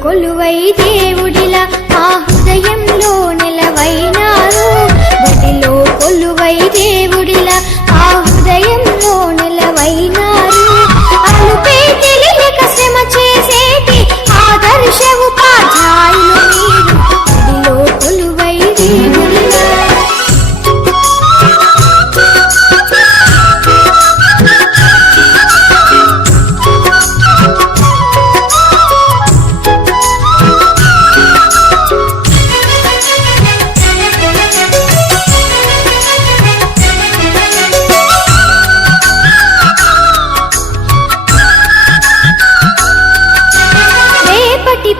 కొలువై దేవుడిలా మా హృదయంలో నిలవైనారు. బడిలో కొలువై దేవుడిలా మా హృదయంలో నిలవైనారు. అలుపే తెలియక శ్రమ చేసేటి ఆదర్శ ఉపాధ్యాయులు మీరు. బడిలో కొలువై దేవుడిలా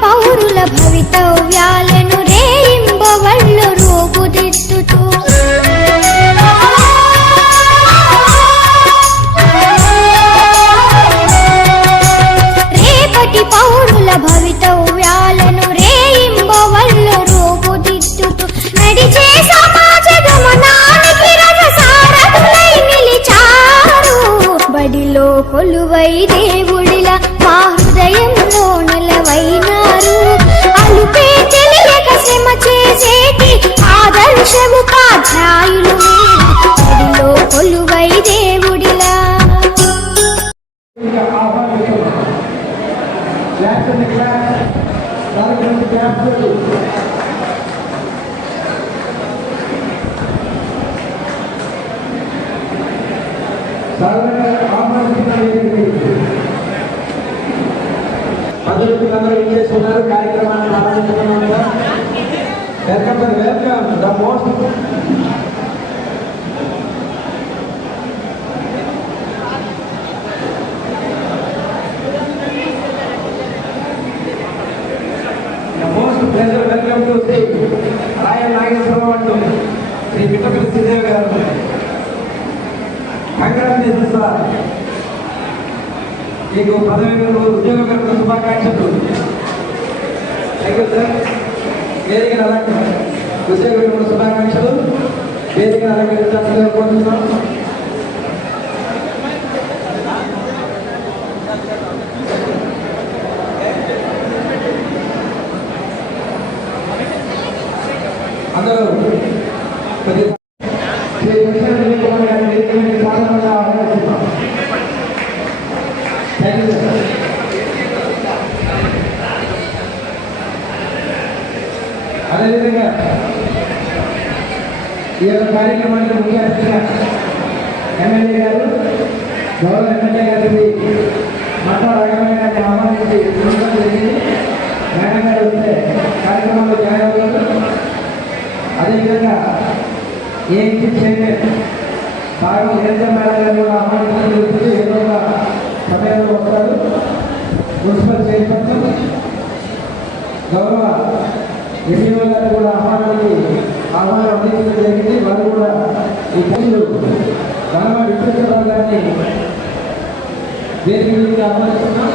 పౌరుల భవితవ్యాలను రేయింబవళ్ళు రూపుదిద్దుతూ రేపటి పౌరుల భవితవ్యాలను రేయింబవళ్ళు రూపుదిద్దుతూ నడిచే సమాజ గమనానికి రథసారథులై నిలిచారు. బడిలో కొలువై దేవుడిలా మా హృదయంలో నిలవైనారు. అలుపే తెలియక శ్రమ చేసేటి ఆదర్శ ఉపాధ్యాయులు మీరు. బడిలో కొలువై దేవుడిలా అందరూ ఏం చేస్తున్నారు? కార్యక్రమాన్ని ప్రారంభించుకున్నాం కదా. Welcome sir, welcome the most pleasure welcome to Shri Raya Nageswararao అంటూ శ్రీ పిట్టపల్లి శ్రీదేవి గారు. కంగ్రాచులేషన్స్ సార్, మీకు పదవి ఉద్యోగ శుభాకాంక్షలు. Thank you sir. వేదికను ఉద్యోగ శుభాకాంక్షలు. వేదికను అలంకరించాల్సిందిగా కోరుతున్నాం. అందరూ అదేవిధంగా ఈ యొక్క కార్యక్రమానికి ముఖ్య అతిథిగా ఎమ్మెల్యే గారు, గౌరవ ఎమ్మెల్యే గారికి మఠ రాఘవయ్య గారిని ఆహ్వానించి జరిగింది. మేడం గారు వస్తే కార్యక్రమంలో జాయిన్ అవుతారు. అదేవిధంగా ఏఎంసీ చైర్మన్ బాగా నిరంజన్ మేడం గారు కూడా ఆహ్వానించడం జరుగుతుంది. ఏదో ఒక సమయంలో వస్తారు. మున్సిపల్ చైర్మన్ గౌరవ ఎన్నికల గారు కూడా ఆహ్వానం అందించడం జరిగింది. వారు కూడా ఈ పనులు గణమ విశ్వేశ్వరరావు గారిని వేదిక మీద ఆహ్వానిస్తున్నాం.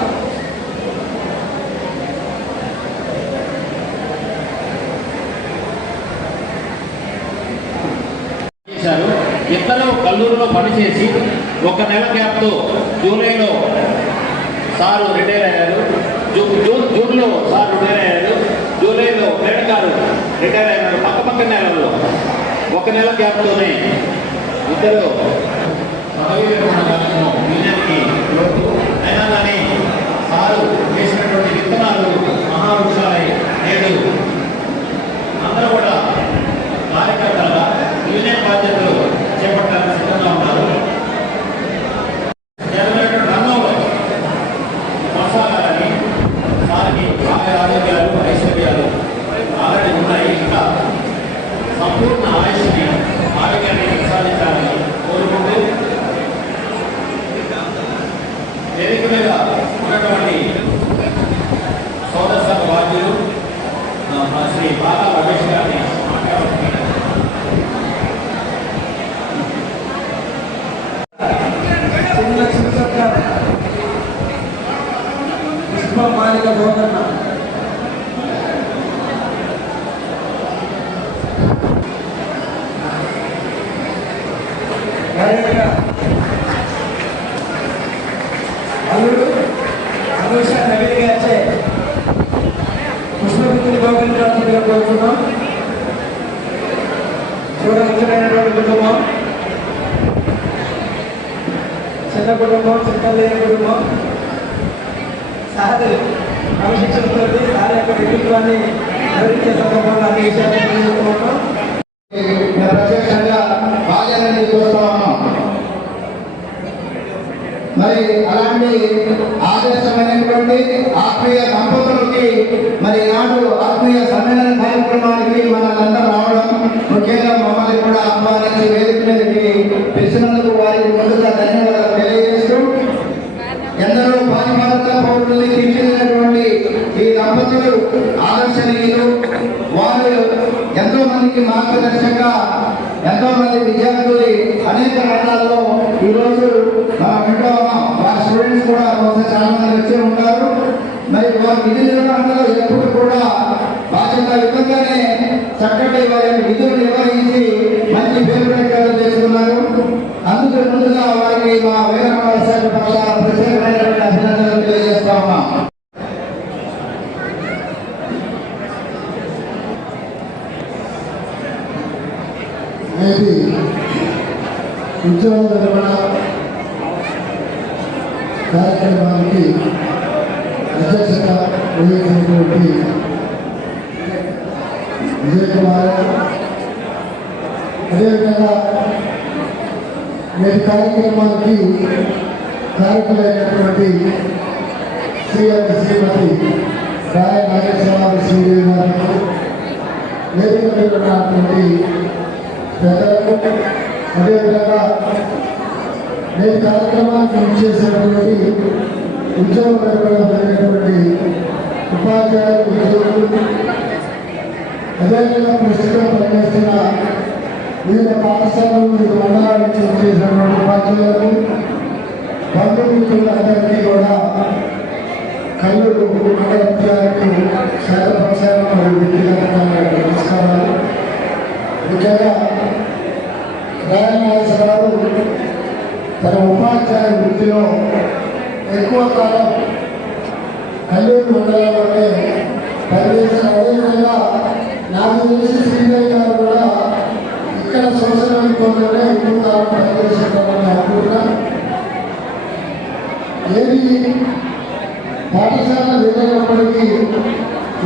ఇద్దరు కల్లూరులో పనిచేసి 1 నెల గ్యాప్తో జూలైలో సారు రిటైర్ అయ్యారు. జూన్లో సార్ రిటైర్ అయ్యారు. జూలైలో మేడం గారు రిటైర్ అయ్యారు. పక్క నెలల్లో 1 నెల గ్యాప్తోనే ఇద్దరు అయినా కానీ సారు వేసినటువంటి విత్తనాలు మహావృక్షాలై నేడు అందరూ కూడా కార్యకర్తలుగా యూనియన్ బాధ్యతలు చేపట్టాలని సిద్ధంగా ఉన్నారు. రంగంలో కొనసాగాలని సార్కి ఆరోగ్యాలు ఐశ్వర్యాలు ఆల్రెడీ ఉన్నాయి. ఇంకా సంపూర్ణ ఆయుష్ని ఆరోగ్యాన్ని కొనసాగించాలని కోరుకుంటూ వేదిక మీద ఉన్నటువంటి సోదర సంఘ బాధ్యులు శ్రీ బాలా రమేష్ గారిని మాట్లాడుతున్నారు. బాలిక బోధన అల్లుడు అనుష నవీన్ గారి వస్తువుని గౌరవించాల్సిందిగా కోరుతున్నాం. చూడవలసినటువంటి కుటుంబం, చిన్న కుటుంబం, చిన్నలేని కుటుంబం. సార్ క్రమశిక్షణతో సార్ యొక్క వ్యక్తిత్వాన్ని వివరించే సందర్భంలో అన్ని విషయాలు తెలియజేస్తున్నాం. ప్రత్యక్షంగా బాల్యాన్ని చూస్తా ఉన్నాం. మరి అలాంటి ఆదర్శమైనటువంటి ఆత్మీయ దంపతులకి మరి ఈనాడు ఆత్మీయ సమ్మేళన కార్యక్రమానికి మనందరం రావడం, ముఖ్యంగా మమ్మల్ని కూడా ఆహ్వానించి వేదిక మీదకి పిలిచినందుకు వారికి ముందుగా ధన్యవాదాలు తెలియజేస్తూ, ఎందరో భారత పౌరుల్ని తీర్చిదిద్దినటువంటి ఈ దంపతులు ఆదర్శనీయులు. వారు ఎంతో మందికి మార్గదర్శకంగా ఎంతో మంది విద్యార్థులు అనేక రంగాల్లో ఈరోజు మనం వింటూ ఉన్నాం. వారి స్టూడెంట్స్ కూడా బహుశా చాలా మంది వచ్చి ఉంటారు. మరి వారి విధి నిర్వహణలో ఎప్పుడు కూడా బాధ్యతాయుతంగానే చక్కటి వారి విధులు నిర్వహించి మంచి పేరు ప్రఖ్యాతులు చేసుకున్నారు. అందుకు ముందుగా వారికి మా వేరమాల శాఖ పక్షాన ప్రత్యేకమైనటువంటి అభినందనలు తెలియజేస్తా ఉన్నాం. నేటి ఉద్యోగ నిర్వహణ కార్యక్రమానికి అధ్యక్షత వహించినటువంటి విజయ్ కుమార్, అదేవిధంగా నేటి కార్యక్రమానికి కారకులైనటువంటి శ్రీమతి రాయ నాగేశ్వరరావు శ్రీదేవి గారికి, వేదిక మీద ఉన్నటువంటి పెద్దలకు, అదేవిధంగా నేను కార్యక్రమానికి ఇచ్చేసినటువంటి ఉద్యోగ జరిగినటువంటి ఉపాధ్యాయులు, ఉద్యోగులు, అదేవిధంగా ప్రస్తుతం పనిచేస్తున్న వివిధ పాఠశాలలు, వివిధ మండలాల నుంచి చేసినటువంటి ఉపాధ్యాయులు, బంధుమిత్రులందరికీ కూడా కల్లూరు మండల ముఖ్యాలకు శాఖపక్షాలు మరియు వ్యక్తిగతంగా నమస్కారాలు. ముఖ్యంగా రాయనాగేశ్వరరావు తన ఉపాధ్యాయ వృత్తిలో ఎక్కువ కాలం కల్లూరు మండలంలోనే పనిచేసిన, అదేవిధంగా నాకు తెలిసి శ్రీదేవి గారు కూడా ఇక్కడ సోషల్ వర్క్లోనే ఎక్కువ కాలం పనిచేస్తున్నారని అనుకుంటున్నా. ఏది పాఠశాల లేనప్పటికీ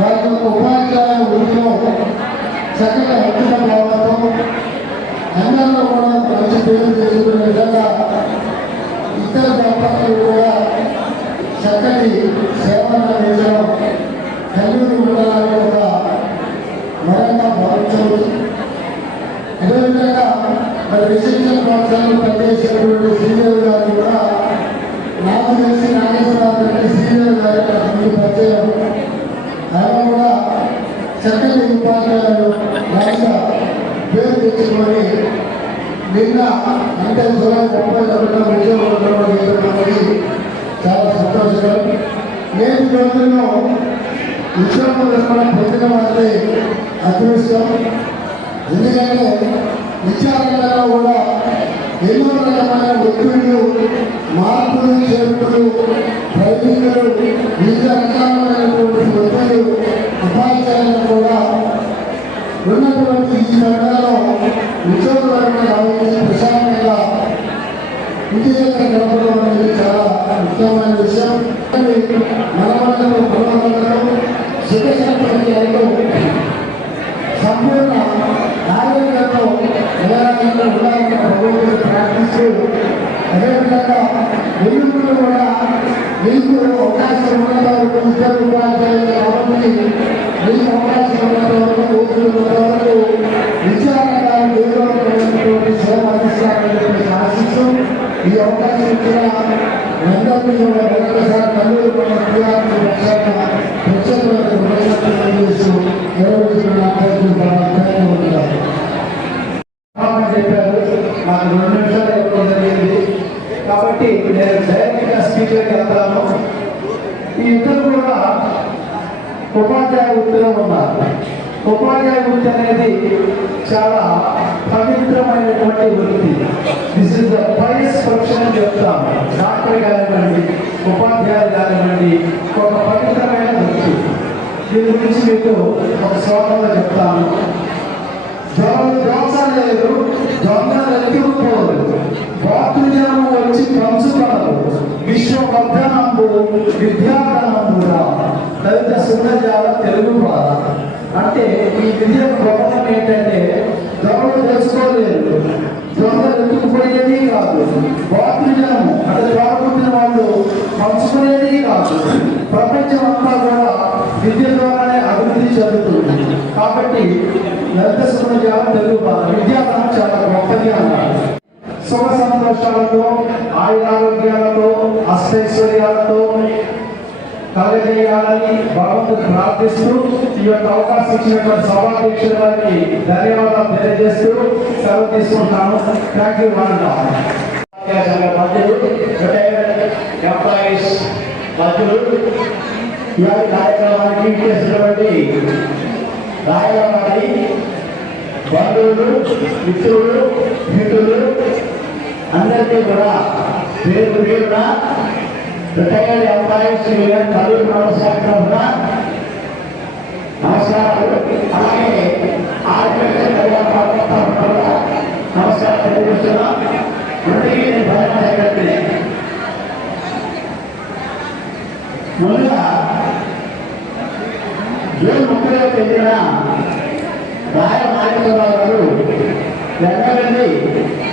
వారి యొక్క ఉపాధ్యాయ వృత్తిలో చక్కగా అంకిత భావంతో అందరిలో కూడా మంచి పేరు చేసుకునే విధంగా ఇతర దంపతులు కూడా చక్కటి సేవలు అందించడం కల్లూరు మండలాన్ని ఒక మరంగా భావించవచ్చు. అదేవిధంగా మరి రిసెప్షన్ పాఠశాలలో పనిచేసినటువంటి శ్రీదేవి గారు కూడా నాకు తెలిసి నాగేశ్వరరావు గారి శ్రీదేవి గారి ముందు పరిచయం. ఆయన కూడా చక్కటి ఉపాధ్యాయులు రాజా పేరు తెచ్చుకొని నిన్న అంటే జూలై 30 ఉద్యోగం చాలా సంతోషకరం. నేటి రోజుల్లో ఉద్యోగం వేసుకోవడం పొందిన వారి అదృష్టం. ఎందుకంటే విద్యార్థులలో కూడా ఎన్నో రకమైన ఒత్తిళ్లు, మార్పులు, చేర్పులు, ట్రైనింగ్లు, వివిధ రకాలైనటువంటి ఒత్తిళ్లు ఉపాధ్యాయులను కూడా ఉన్నటువంటి ఈ రంగంలో ఉద్యోగపరంగా రావాలని ప్రశాంతంగా విద్యార్థులు గడపడం అనేది చాలా ముఖ్యమైన విషయం. మనమందరూ కుటుంబాలను సుఖశాంతులు సంపూర్ణ ఆరోగ్యంతో నిలయాలంలో ఉండాలని భగవంతుడు ప్రార్థిస్తూ, అదేవిధంగా ఎన్నికలు కూడా మీకు అవకాశం ఉన్నంత వరకు ఉద్యోగ ఉపాధ్యాయులు కాబట్టి మీకు అవకాశం ఉన్నంత వరకు వరకు విద్యారంగాన్ని ఎదుర్కొన్నటువంటి సేవ అందిస్తారని ఆశిస్తూ ఈ అవకాశం ఇచ్చిన అందరినీ కూడా మరొకసారి కల్లూరు విద్యార్థుల ప్రత్యేకమైన నిర్వహిస్తున్న చెప్పారు. నాకు 2 నిమిషాలు ఇవ్వడం జరిగింది కాబట్టి నేను డైరెక్ట్గా స్పీచ్లోకి వెళ్తాను. ఈ ఇద్దరు కూడా ఉపాధ్యాయ వృత్తిలో ఉన్నారు. ఉపాధ్యాయ వృత్తి అనేది చాలా పవిత్రమైనటువంటి వృత్తి. దిస్ ఇస్ ద పైయస్ ప్రొఫెషన్ అని చెప్తాము. డాక్టర్ కానివ్వండి, ఉపాధ్యాయులు కానివ్వండి, ఒక పవిత్రమైన వృత్తి. దీని గురించి మీకు ఒక శ్లోకంలో చెప్తాను. దొరలు దోచలేదు, దొంగలు ఎత్తుకుపోరు, బాతృజనము వచ్చి పంచుకొనరు, విశ్వవర్ధనంబు విద్యాధనంబురా. దళిత సుందరజాల తెలుగు బాధ. అంటే ఈ విద్య గొప్పతనం ఏంటంటే దొంగలు తెలుసుకోలేదు, దొంగలు ఎత్తుకుపోయేది కాదు, బాతృజనము అంటే తోడబుట్టిన వాళ్ళు పంచుకునేది కాదు. ప్రపంచం అంతా కూడా విద్య ద్వారానే అభివృద్ధి చెందుతుంది. కాబట్టి దళిత సుందరజాల తెలుగు బాధ విద్యాధనం చాలా గొప్పది అన్నారు. సుఖ సంతోషాలతో, ఆయురారోగ్యాలతో, అష్టైశ్వర్యాలతో కలగజేయాలని భగవంతుని ప్రార్థిస్తూ ఈ యొక్క అవకాశం ఇచ్చినటువంటి సభాధ్యక్షుల వారికి ధన్యవాదాలు తెలియజేస్తూ సెలవు తీసుకుంటాను. Thank you. ఎంప్లాయీస్ మధ్యులు ఇవాళ కార్యక్రమానికి చేసినటువంటి రాయలవారి బంధువులు, మిత్రులు, మిత్రులు అందరికీ కూడా పేరు పేరున రిటైర్డ్ ఎంప్లాయీస్ కల్లూరు నమస్కారాలు. అలాగే నమస్కారం తెలియజేస్తున్నాం. ముందుగా జూన్ 30వ తేదీన రాయ నాగేశ్వరరావు గారు వెంకటరెడ్డి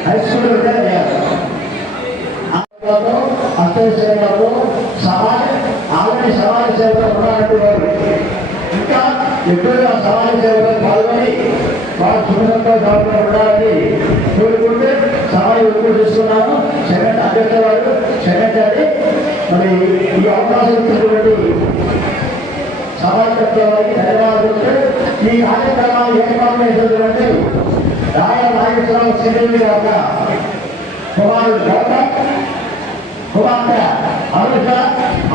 హై స్కూల్ రిటైర్ అయ్యారు. అష్టైశ్వర్యాలు ఆల్రెడీ సమాజ సేవలో ఉన్నటువంటి వారు ఇంకా ఎక్కువగా సమాజ సేవలో పాల్గొని వారు సుఖంతో జాబులో ఉండాలని కోరుకుంటే సమాజం ఎక్కువ తీసుకున్నాను. సెకండ్ అధ్యక్ష వారు సెకండ్ మరి ఈ అవకాశం ఇచ్చినటువంటి సమాజ వారికి ధన్యవాదాలు. ఈ కార్యక్రమాలు ఏర్పాటు చేసినటువంటి రాయ నాగేశ్వరరావు శ్రీదేవి గారు కుమారుడు గౌతమ్, కుమార్తె అనుష,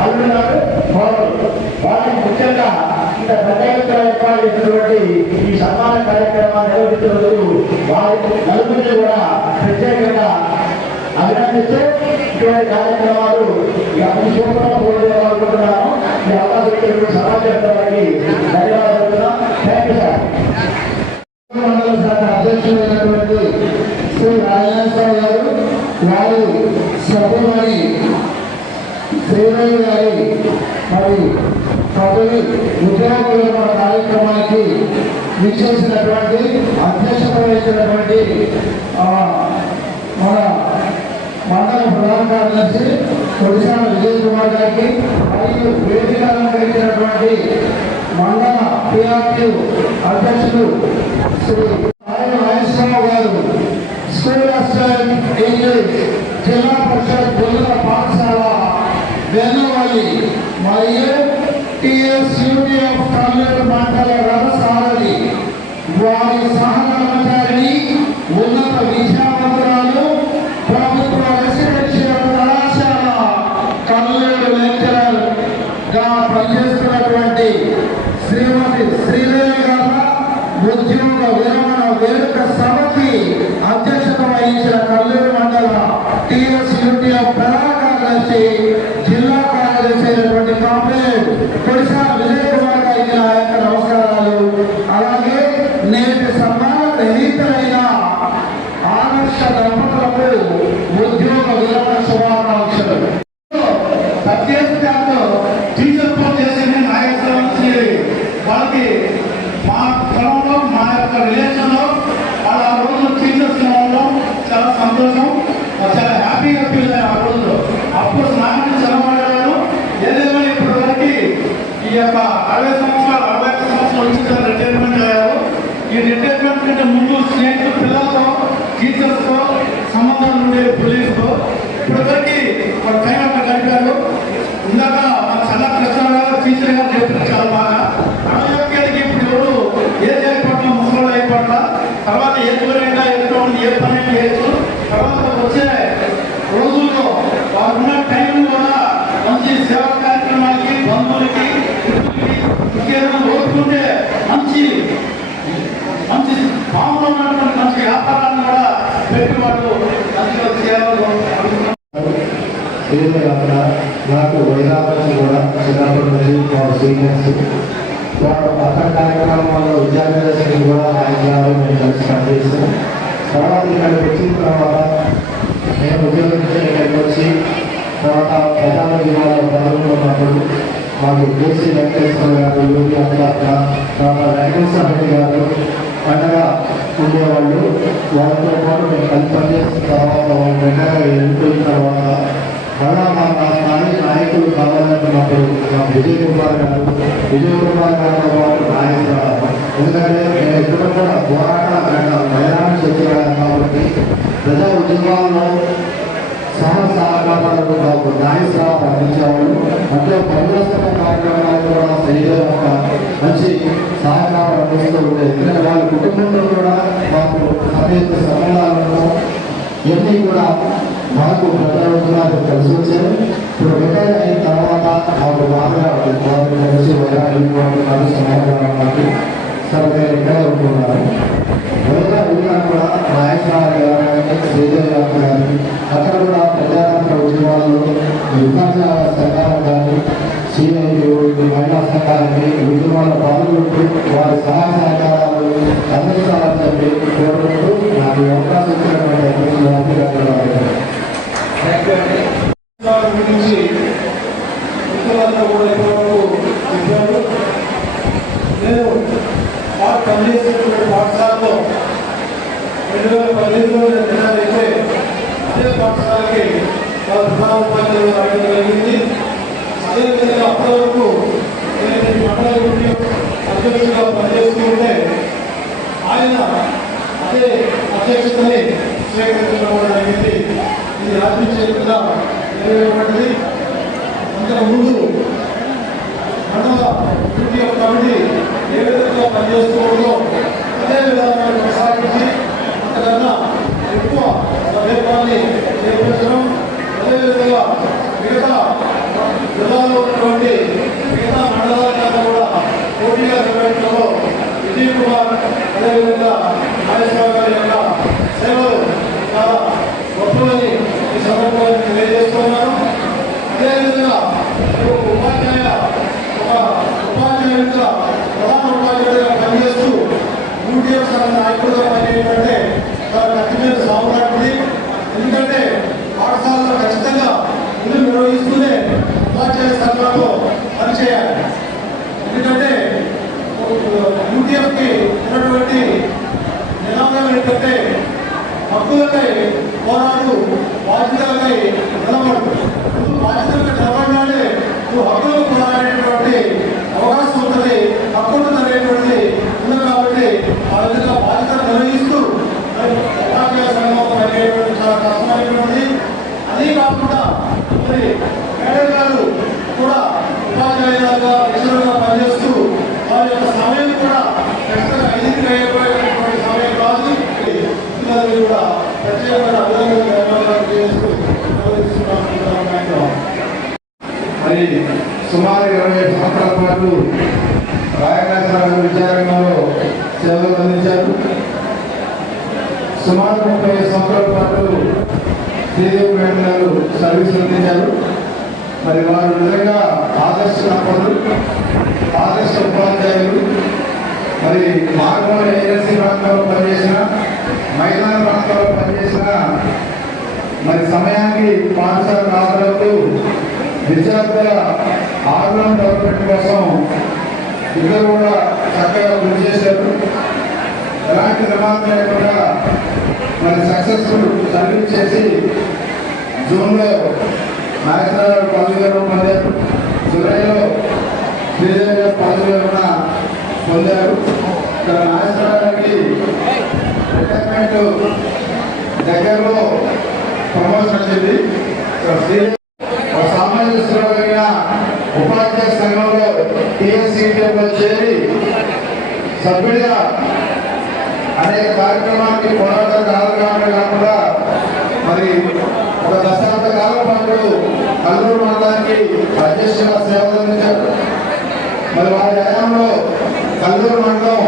అల్లుడు గారు కోరలు వారికి ముఖ్యంగా ఇంత ప్రత్యేకంగా ఏర్పాటు చేసినటువంటి ఈ సన్మాన కార్యక్రమాన్ని నిర్వహించినందుకు వారి నలుగురిని కూడా ప్రత్యేకంగా అభినందిస్తూ ఇటువంటి కార్యక్రమాలు అనుకుంటున్నాను. ఈ అవకాశం సమాచారం వారికి ధన్యవాదాలు. Thank you sir. మండల శాఖ అధ్యక్షులైనటువంటి శ్రీ రాజేశ్వరరావు గారు, వారి సభ్యులని శ్రీదేవి గారి మరి పదవి ఉద్యోగ విరమణ కార్యక్రమానికి విచ్చేసినటువంటి అధ్యక్షత వహించినటువంటి మన మండల ప్రధాన కార్యదర్శి కొడిశాల విజయ్ కుమార్ గారికి మరియు వేదికలను కలిగినటువంటి మండల పిఆర్టీ అధ్యక్షులు శ్రీ నాగేశ్వరరావు గారు, స్కూల్ అసిస్టెంట్ ఇంగ్లీష్ జిల్లా పరిషత్ ఉన్నత పాఠశాల వెన్నవల్లి మరియు టిఎస్యూటీఎఫ్ కల్లూరు మండల రథసారథి వారి సహకర్మచారిని ఉన్నత విద్యావంతురాలు ప్రభుత్వ రెసిడెన్షియల్ కళాశాల కల్లూరు లెక్చరర్ గా పనిచేస్తున్నటువంటి శ్రీమతి శ్రీదేవి గారు ఉద్యోగ విరమణ వేడుక సభకి అధ్యక్షత వహించిన కల్లూరు మండల టిఎస్యూటీఎఫ్ ప్రధాన కార్యదర్శి జిల్లా కార్యదర్శి అయినటువంటి కామ్రేడ్ కొడిశాల విజయ్ కుమార్ గారికి నా యొక్క నమస్కారాలు. అలాగే నేటి సన్మాన గ్రహీతలైన ఆదర్శ దంపతులకు ఉద్యోగ విరమణ శుభాకాంక్షలు. టీచర్ పోస్ట్ చేసింది నాగేశ్వరరావు వాళ్ళకి మా పొలంలో మా యొక్క రిలేషన్లో వాళ్ళ ఆ రోజులు టీచర్స్ ఉండడం చాలా సంతోషం, చాలా హ్యాపీగా ఫీల్ అయ్యారు ఆ రోజుల్లో. అప్పుడు నాన్న చదవబడేవారు. ఏదేమో ఇప్పటి వరకు ఈ యొక్క 60 సంవత్సరాలు వచ్చిన రిటైర్మెంట్ అయ్యారు. ఈ రిటైర్మెంట్ కంటే ముందు స్నేహితులు పిల్లలతో టీచర్స్తో సంబంధాలు ఉండే పోలీసుతో ఇప్పటివరకు ఒక టైం అక్కడ గడిపారు. ఇందాక మన చాలా కృష్ణరావు టీచర్ గారు చెప్పారు చాలా బాగా. అనారోగ్యానికి ఇప్పుడు ఎవరు ఏజ్ అయిపోవట్ల, ముసలు అయిపోవట్ల, తర్వాత ఎదురైనా ఎదుటి ఏ పని చేయొచ్చు. తర్వాత వచ్చే రోజుల్లో వారు ఉన్న టైం కూడా మంచి సేవా కార్యక్రమాలకి, బంధువులకి, ఇంకేదైనా ఓడుకుంటే మంచి మంచి మామూలు ఉన్నటువంటి మంచి వ్యాపారాన్ని కూడా పెట్టి వాళ్ళు మంచిగా చేయాలని నాకు వైరాగ్యం కూడా చిన్నప్పటి నుంచి మా సీనియర్స్ వారు అక్కడ కార్యక్రమంలో విద్యార్థులకి కూడా ఆయన మేము కలిసి పనిచేస్తాం. తర్వాత ఇక్కడికి వచ్చిన తర్వాత నేను ఉద్యోగం ఇక్కడికి వచ్చి తర్వాత ప్రధాన జిల్లాలో పాల్గొన్నప్పుడు మాకు కేసీ వెంకటేశ్వర గారు, యోగి అధ్యాపక, తర్వాత వెంకటేశ్వర రెడ్డి గారు పండగ ఉండేవాళ్ళు. వాళ్ళతో పాటు మేము కలిసి పనిచేసిన తర్వాత వాళ్ళు వెంటనే వెళ్ళిపోయిన తర్వాత మళ్ళా మా స్థానిక నాయకులు కావాలనుకున్నప్పుడు మా విజయ్ కుమార్ గారితో పాటు నాయకులు, ఎందుకంటే నేను ఎక్కడ కూడా పోరాట మైదానం చెప్పేవాళ్ళం కాబట్టి ప్రజా ఉద్యమాల్లో సహకారాలకు మాకు నాయకులు అందించేవాళ్ళు. అంటే పరివర్తన కార్యక్రమాలు కూడా శరీరం మంచి సహకారం అందిస్తూ ఉండేది. ఎందుకంటే వాళ్ళ కుటుంబంలో కూడా మాకు అనేక సంబంధాలను ఇవన్నీ కూడా మాకు ప్రజా ఉద్యమాలు కలిసి వచ్చారు. ఇప్పుడు రిటైర్ అయిన తర్వాత మాకు బాగా కలిసి వైరాగ్యాలు సమాధానాలు సరే ఇక్కడే ఉంటున్నారు. వైరాగ్యాలు కూడా నాయకురాలు గారు, శ్రీదేవి గారు అక్కడ కూడా ప్రజాతంత్ర ఉద్యమాల్లో విభజన సంఘాలు కానీ సిఐటి మహిళా సంఘాలకి ఉద్యమాల్లో పాల్గొంటూ వారి సహాయ సహకారాలు అందించాలని చెప్పి కోరుకుంటూ నాకు అవకాశం ఇచ్చినటువంటి గురించి మిత్రులంతా కూడా ఇప్పటివరకు చెప్పారు. నేను పనిచేసినటువంటి పాఠశాలలో 2015లో రిటైర్ అయితే అదే పాఠశాలకి వాళ్ళ ప్రధాన ఉపాధ్యాయులు రావడం జరిగింది. అదేవిధంగా అప్పటి వరకు నేను ఈ మండల యూనియన్ అధ్యక్షుడిగా పనిచేస్తూ ఉంటే ఆయన అదే అధ్యక్షతని స్వీకరించడం జరిగింది. ఇది రాజ్యం చేతుగా నెరవేరబడింది. అంతకు ముందు మండల యూనియన్ కమిటీ ఏ విధంగా పనిచేస్తూ ఉందో అదే విధానాన్ని కొనసాగించి అంతకన్నా ఎక్కువ సభ్యత్వాన్ని చేపట్టడం, అదేవిధంగా మిగతా జిల్లాలో ఉన్నటువంటి మిగతా మండలాల కన్నా కూడా పోటీగా నిర్వహించడంలో విజయ్ కుమార్ అదేవిధంగా నాగేశ్వరరావు గారి యొక్క సేవలు చాలా గొప్పలని ఈ సందర్భంగా తెలియజేస్తున్నాను. అదేవిధంగా ఒక ఉపాధ్యాయుడిగా ప్రధాన ఉపాధ్యాయుడిగా పనిచేస్తూ యూటీఎఫ్ సంఘ నాయకుడిగా పనిచేయడంటే చాలా కఠినమైన సాగుతుంది. ఎందుకంటే పాఠశాలలో ఖచ్చితంగా ఇల్లు నిర్వహిస్తూనే ఉపాధ్యాయ సంఘాల్లో పనిచేయాలి. ఎందుకంటే యూటీఎఫ్కి ఉన్నటువంటి నినాదం ఏంటంటే హక్కులకై పోరాడు, బాధ్యతలకై నిలబడు. నువ్వు బాధ్యతలకై నిలబడినాడే నువ్వు హక్కులకు పోరాడేటువంటి అవకాశం ఉంటుంది, హక్కులు అనేటువంటిది ఉంది. కాబట్టి ఆ విధంగా బాధ్యతలు నిర్వహిస్తూ ఉపాధ్యాయ సంఘం పనిచేయడం చాలా కష్టమైనటువంటిది. అదే కాకుండా మరి మేడం గారు కూడా ఉపాధ్యాయులుగా లెక్చరర్గా పనిచేస్తూ వారి యొక్క సమయం కూడా ఖచ్చితంగా 5కి అయిపోయేటువంటి సమయం కాదు. పిల్లలు కూడా ప్రత్యేకమైన అభినందనలు చేస్తూ మరి సుమారు 25 సంవత్సరాల పాటు రాయకాశ విద్యారంగంలో సేవలు అందించారు. సుమారు 35 సంవత్సరాల పాటు శ్రీదేవి మేడం గారు సర్వీసులు అందించారు. మరి వారు నిజంగా ఆదర్శ దంపతులు, ఆదర్శ ఉపాధ్యాయులు. మరి మార్గంలో ఏజెన్సీ ప్రాంతంలో పనిచేసిన, మైదాన ప్రాంతంలో పనిచేసిన, మరి సమయానికి పాఠశాల రావడంతో విద్యార్థుల ఆర్గన్ డెవలప్మెంట్ కోసం ఇద్దరు కూడా చక్కగా కృషి చేశారు. ఎలాంటి ప్రమాదం లేకుండా మరి సక్సెస్ఫుల్ సర్వీస్ చేసి జూన్లో నాగేశ్వరరావు 10,000 పొందారు, జూలైలో శ్రీదేవి గారు 10,000 పొందారు. ఇక్కడ నాగేశ్వరరావు గారికి రిటైర్మెంట్ దగ్గరలో ప్రమోషన్ వచ్చింది. సామాజిక ఉపాధ్యాయ సంఘంలో టీఎస్సీలో చేరి సభ్యుడిగా అనేక కార్యక్రమానికి పోరాటాలు కావడమే కాకుండా మరి ఒక దశాబ్ద కాలం పాటు కల్లూరు మండలానికి అధ్యక్షుడిగా సేవలు అందించారు. మరి వారి హయాంలో కల్లూరు మండలం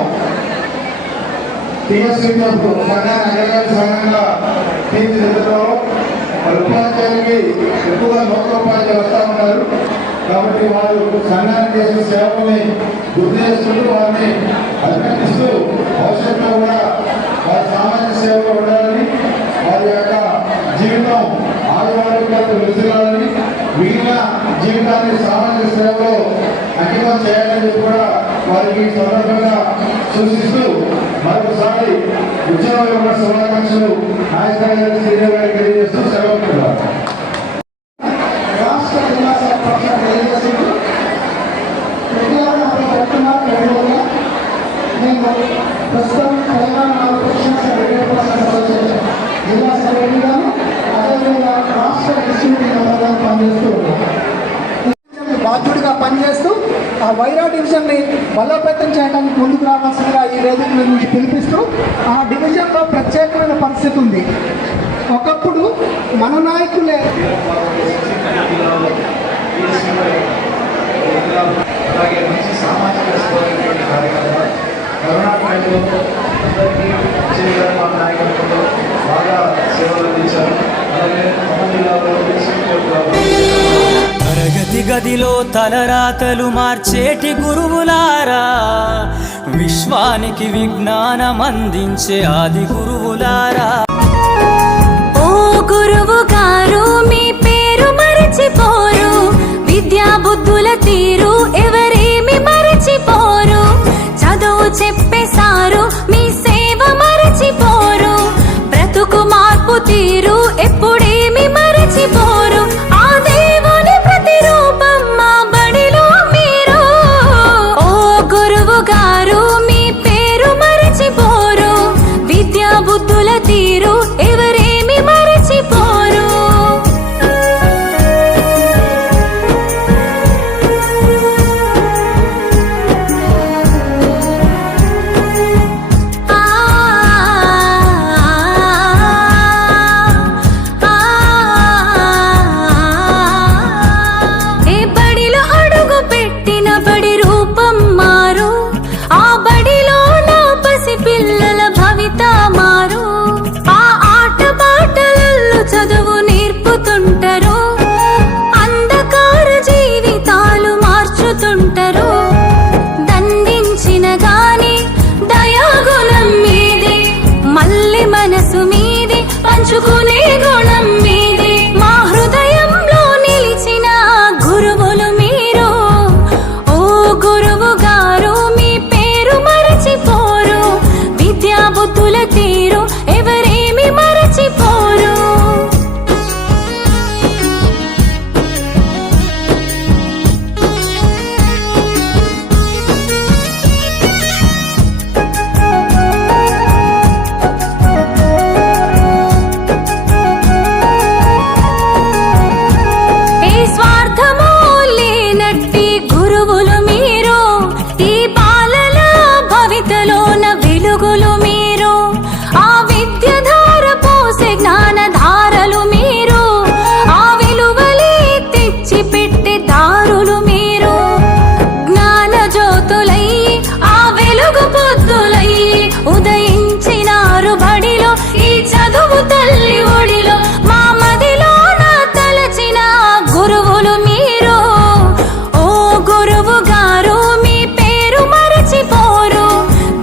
టీఎస్సీ సంఘాన్ని అగ్రగామి సంఘంగా తీర్చిదిద్దడంలో మరి ఉపాధ్యాయులకి ఎక్కువగా నూతన ఉపాధ్యాయులు వస్తూ ఉన్నారు. కాబట్టి వారు సంఘానికి చేసిన సేవల్ని గుర్తు చేసుకుంటూ వారిని అభినందిస్తూ భవిష్యత్తులో కూడా వారి సామాజిక సేవలో ఉండాలని, వారి యొక్క జీవితం ఆరోగ్యాలతో వెలుగులాలని, మిగిలిన జీవితాన్ని సామాజిక సేవలో అంకితం చేయాలని కూడా వారికి సందర్భంగా సూచిస్తూ మరొకసారి ఉద్యోగ శుభాకాంక్షలు నాయకులు గారి శ్రీదేవి గారికి తెలియజేస్తూ సెలవు. రాష్ట్ర జిల్లా సభ్యులు తెలియజేసింది. నేను ప్రస్తుతం తెలంగాణ జిల్లా సెక్రటరీగాను అదేవిధంగా రాష్ట్ర డిస్ట్రిక్ట్ మెంబర్గా పనిచేస్తూ బాధ్యుడిగా పనిచేస్తూ ఆ వైరా డివిజన్ని బలోపేతం చేయడానికి ముందుకు రావాల్సిందిగా ఈ వేదిక నుంచి పిలిపిస్తూ ఆ డివిజన్లో ప్రత్యేకమైన పరిస్థితి ఉంది. ఒకప్పుడు మన నాయకులే అలాగే మంచి సామాజిక కార్యక్రమాలు కరోనా టైంలో అందరికీ విజయకరమైన నాయకత్వంలో బాగా సేవలు అందించారు. అలాగే ఖమ్మం జిల్లాలో తరగతి గదిలో తలరాతలు మార్చేటి గురువులారా, విశ్వానికి విజ్ఞానం అందించే ఆది గురువులారా. ఓ గురువు గారు మీ పేరు మరచిపోరు, విద్యా బుద్ధుల తీరు ఎవరేమి మరచిపోరు, చదువు చెప్పేశారు మీ సేవ మరచిపోరు, బ్రతుకు మార్పు తీరు ఎప్పుడేమి మరచిపోరు, ఆ దేవుని ప్రతిరూపం మా బడిలో మీరు. ఓ గురువు గారు మీ పేరు మరచిపోరు, విద్యా బుద్ధుల తీరు ఎవరేమి మరచిపోరు. ఏ బడిలో అడుగు పెట్టిన బడి రూపం మారు, ఆ బడిలో నా పసి పిల్లల భవిత మారు, ఆ ఆట పాటలలో చదువు నేర్పుతుంటారు, అంధకార జీవితాలు మార్చుతుంటారు, దండించిన గాని దయాగుణం మీది, మళ్ళీ మనసు మీది పంచుకునే గుణం మీది, మా హృదయంలో నిలిచిన గురువులు మీరు. ఓ గురువు గారు మీ పేరు మరచిపోరు, విద్యా బుద్ధుల తీరు ఎవరేమి మరచిపోరు. ఏ స్వార్థమో లేనట్టి గురువులు మీరు, ఈ బాలల భవితలోన వెలుగులు మీరు, ఆ విద్యధార పోసే జ్ఞానధారలు మీరు, ఆ విలువలే తెచ్చి పెట్టే దారులు మీరు, జ్ఞాన జ్యోతులయ్యి ఆ వెలుగు పొద్దులయ్యి ఉదయించినారు బడిలో, ఈ చదువు తల్లి ఒడిలో మా మదిలో నా తలచిన గురువులు మీరు. ఓ గురువు గారు మీ పేరు మరచిపోరు,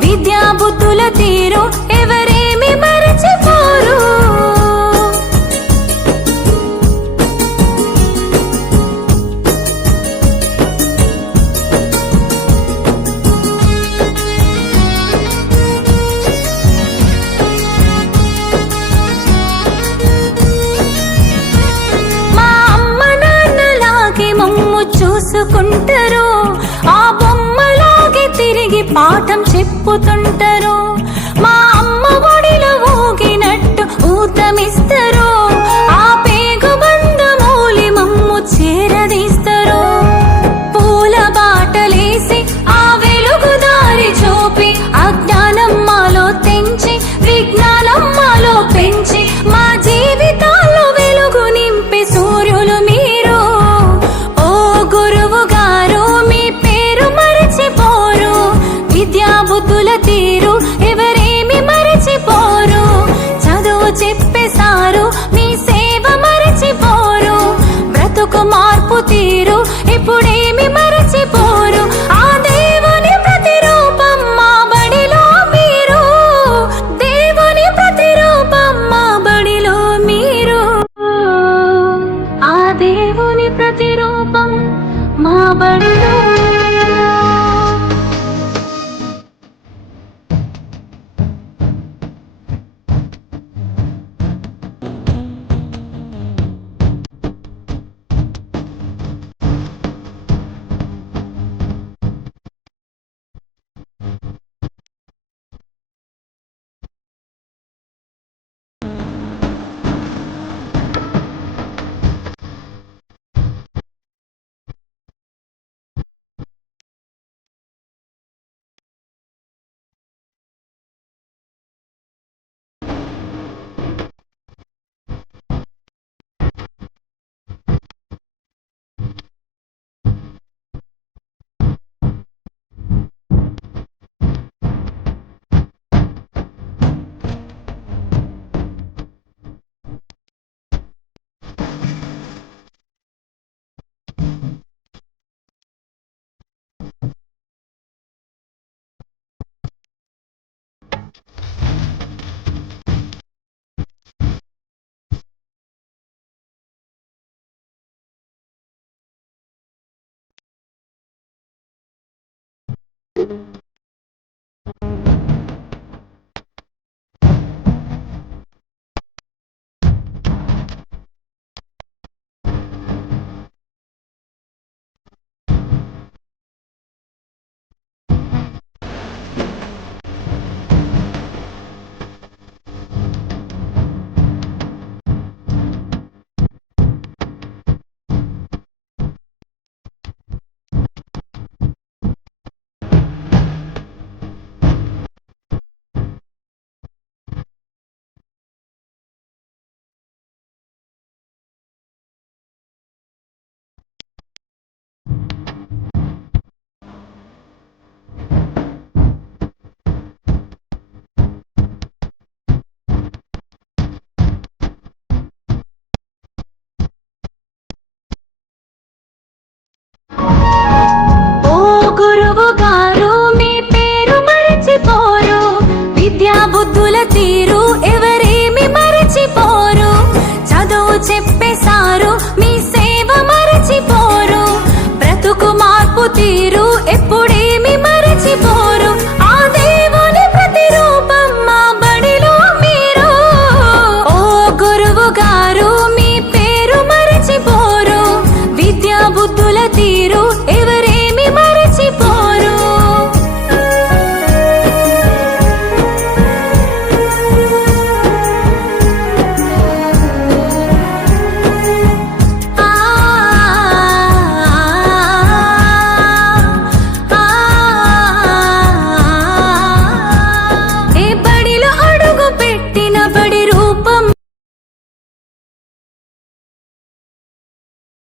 విద్యా బుద్ధుల తీరు ఎవరేమి మరచిపోరు. మా అమ్మ నాన్నలాగే మమ్ము చూసుకుంటారు, ఆ బొమ్మలాగే తిరిగి పాఠం చెప్పుతుంటారు, మా అమ్మ ఒడిలో ఊగినట్టు ఊతమిస్తారు, ఆ పేగు బంధమూలి మమ్ము చేరదీస్తారు, పూల బాటలేసి ఆ వెలుగు దారి చూపి అజ్ఞానం మాలో తెంచి విజ్ఞానం మాలో పెంచి మా జీవితాల్లో వెలుగు నింపే సూర్యులు మీరు. ఓ గురువు గారు మీ పేరు మరచిపోరు, విద్యా బుద్ధుల తీరు ఎవరేమి మరచిపోరు, చదువు చెప్పేశారు మీ